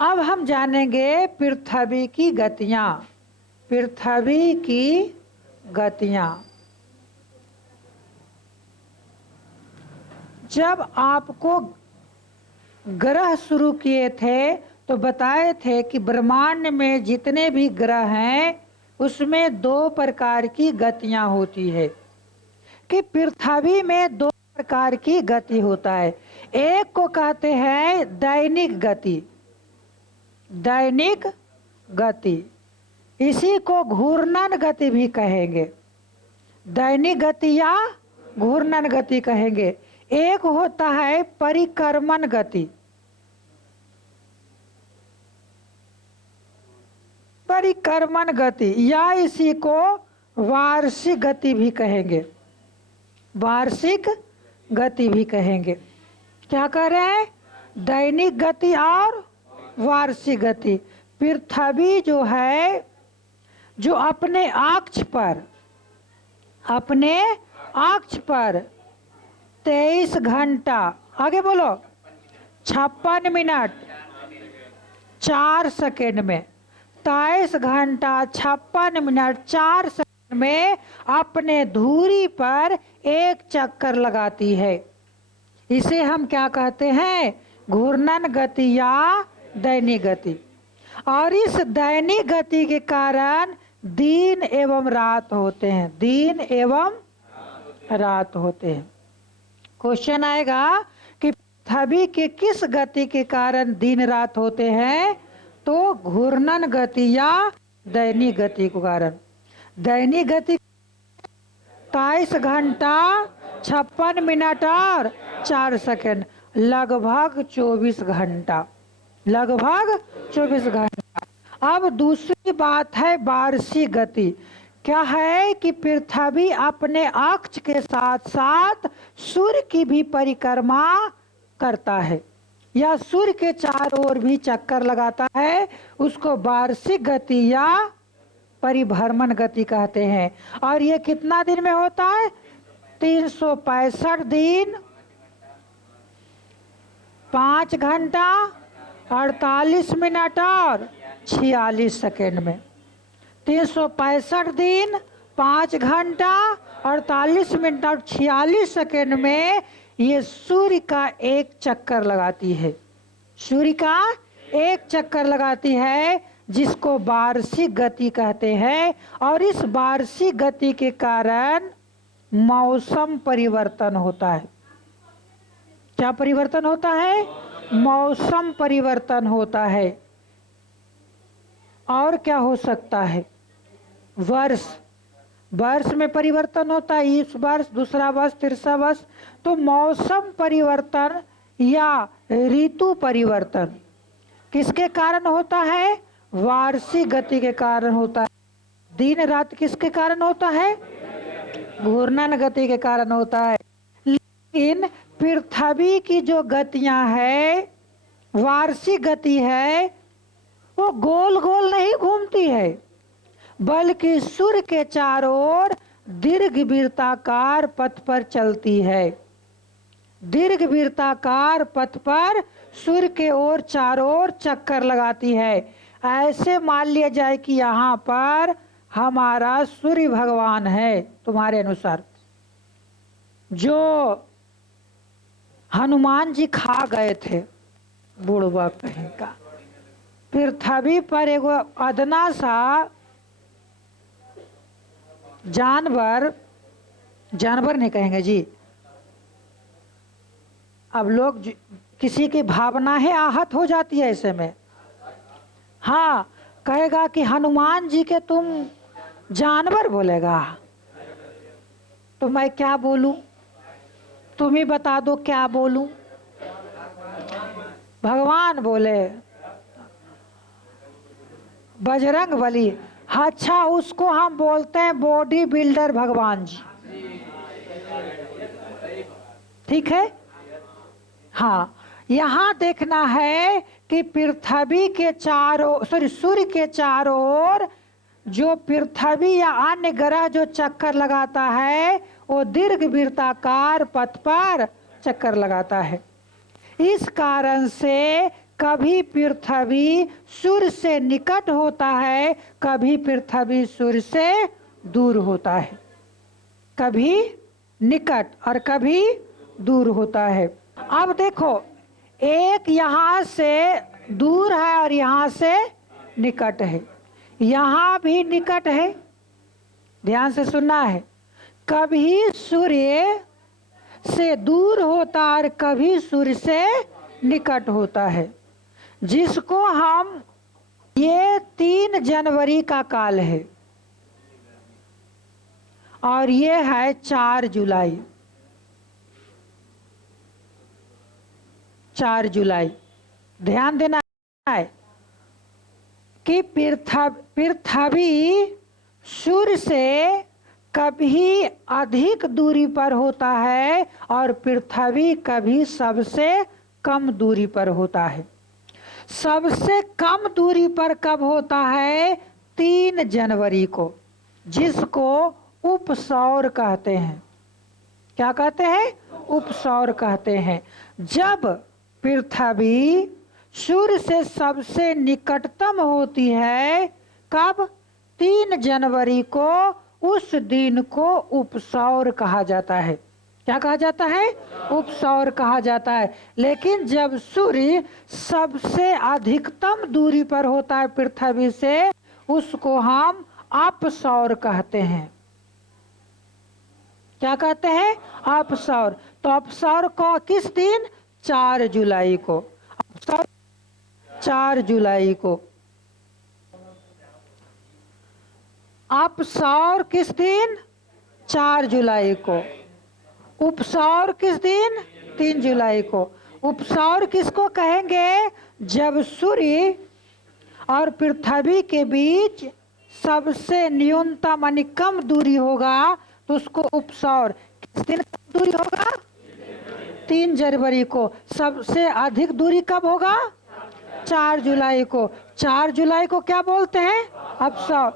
अब हम जानेंगे पृथ्वी की गतियां। पृथ्वी की गतियां। जब आपको ग्रह शुरू किए थे तो बताए थे कि ब्रह्मांड में जितने भी ग्रह हैं उसमें दो प्रकार की गतियां होती है, कि पृथ्वी में दो प्रकार की गति होता है। एक को कहते हैं दैनिक गति, दैनिक गति, इसी को घूर्णन गति भी कहेंगे। दैनिक गति या घूर्णन गति कहेंगे। एक होता है परिक्रमण गति, परिक्रमण गति या इसी को वार्षिक गति भी कहेंगे, वार्षिक गति भी कहेंगे। क्या कह रहे हैं? दैनिक गति और वार्षिक गति। पृथ्वी जो है, जो अपने अक्ष पर, अपने अक्ष पर 23 घंटा, आगे बोलो, 56 मिनट 4 सेकेंड में, 23 घंटा 56 मिनट 4 सेकेंड में अपने धुरी पर एक चक्कर लगाती है। इसे हम क्या कहते हैं? घूर्णन गति या दैनिक गति। और इस दैनिक गति के कारण दिन एवं रात होते हैं, दिन एवं रात होते हैं। क्वेश्चन आएगा कि पृथ्वी के किस गति के कारण दिन रात होते हैं? तो घूर्णन गति या दैनिक गति के कारण। दैनिक गति 23 घंटा 56 मिनट और 4 सेकेंड, लगभग 24 घंटा, लगभग 24 घंटा। अब दूसरी बात है वार्षिक गति। क्या है कि पृथ्वी अपने अक्ष के साथ साथ सूर्य की भी परिक्रमा करता है या सूर्य के चारों ओर भी चक्कर लगाता है, उसको वार्षिक गति या परिभ्रमण गति कहते हैं। और ये कितना दिन में होता है? 365 दिन 5 घंटा 48 मिनट और 46 सेकेंड में। 365 दिन 5 घंटा 48 मिनट और 46 सेकेंड में ये सूर्य का एक चक्कर लगाती है, सूर्य का एक चक्कर लगाती है, जिसको वार्षिक गति कहते हैं। और इस वार्षिक गति के कारण मौसम परिवर्तन होता है। क्या परिवर्तन होता है? मौसम परिवर्तन होता है। और क्या हो सकता है? वर्ष, वर्ष में परिवर्तन होता है, इस वर्ष, दूसरा वर्ष, तीसरा वर्ष। तो मौसम परिवर्तन या ऋतु परिवर्तन किसके कारण होता है? वार्षिक गति के कारण होता है। दिन रात किसके कारण होता है? घूर्णन गति के कारण होता है। लेकिन पृथ्वी की जो गतियां है, वार्षिक गति है, वो गोल गोल नहीं घूमती है, बल्कि सूर्य के चारों ओर दीर्घवृत्ताकार पथ पर चलती है। दीर्घवृत्ताकार पथ पर सूर्य के ओर चारों ओर चक्कर लगाती है। ऐसे मान लिया जाए कि यहाँ पर हमारा सूर्य भगवान है, तुम्हारे अनुसार, जो हनुमान जी खा गए थे, बुढ़वा कहीं का। पृथ्वी पर एगो अदना सा जानवर, जानवर नहीं कहेंगे जी, अब लोग किसी की भावनाएं आहत हो जाती है ऐसे में। हाँ, कहेगा कि हनुमान जी के तुम जानवर बोलेगा, तो मैं क्या बोलूं? तुम ही बता दो क्या बोलूं? भगवान बोले, बजरंग बली। अच्छा, उसको हम बोलते हैं बॉडी बिल्डर भगवान जी, ठीक है। हाँ, यहाँ देखना है कि पृथ्वी के चारों, सूर्य के चारों ओर जो पृथ्वी या अन्य ग्रह जो चक्कर लगाता है, वो दीर्घवृत्ताकार पथ पर चक्कर लगाता है। इस कारण से कभी पृथ्वी सूर्य से निकट होता है, कभी पृथ्वी सूर्य से दूर होता है। कभी निकट और कभी दूर होता है। अब देखो, एक यहाँ से दूर है और यहाँ से निकट है, यहाँ भी निकट है। ध्यान से सुनना है, कभी सूर्य से दूर होता और कभी सूर्य से निकट होता है, जिसको हम, ये 3 जनवरी का काल है और ये है 4 जुलाई। 4 जुलाई ध्यान देना है कि पृथ्वी सूर्य से कभी अधिक दूरी पर होता है और पृथ्वी कभी सबसे कम दूरी पर होता है। सबसे कम दूरी पर कब होता है? 3 जनवरी को, जिसको उपसौर कहते हैं। क्या कहते हैं? उपसौर कहते हैं। जब पृथ्वी सूर्य से सबसे निकटतम होती है, कब? 3 जनवरी को। उस दिन को उपसौर कहा जाता है। क्या कहा जाता है? उपसौर कहा जाता है। लेकिन जब सूर्य सबसे अधिकतम दूरी पर होता है पृथ्वी से, उसको हम अपसौर कहते हैं। क्या कहते हैं? अपसौर। तो अपसौर को किस दिन? 4 जुलाई को। अपसौर 4 जुलाई को। अपसौर किस दिन? 4 जुलाई को। उपसौर किस दिन? 3 जुलाई को। उपसौर किसको कहेंगे? जब सूर्य और पृथ्वी के बीच सबसे न्यूनतम यानी कम दूरी होगा तो उसको उपसौर। किस दिन कम दूरी होगा? 3 जनवरी को। सबसे अधिक दूरी कब होगा? 4 जुलाई को। 4 जुलाई को क्या बोलते हैं? अपसौर।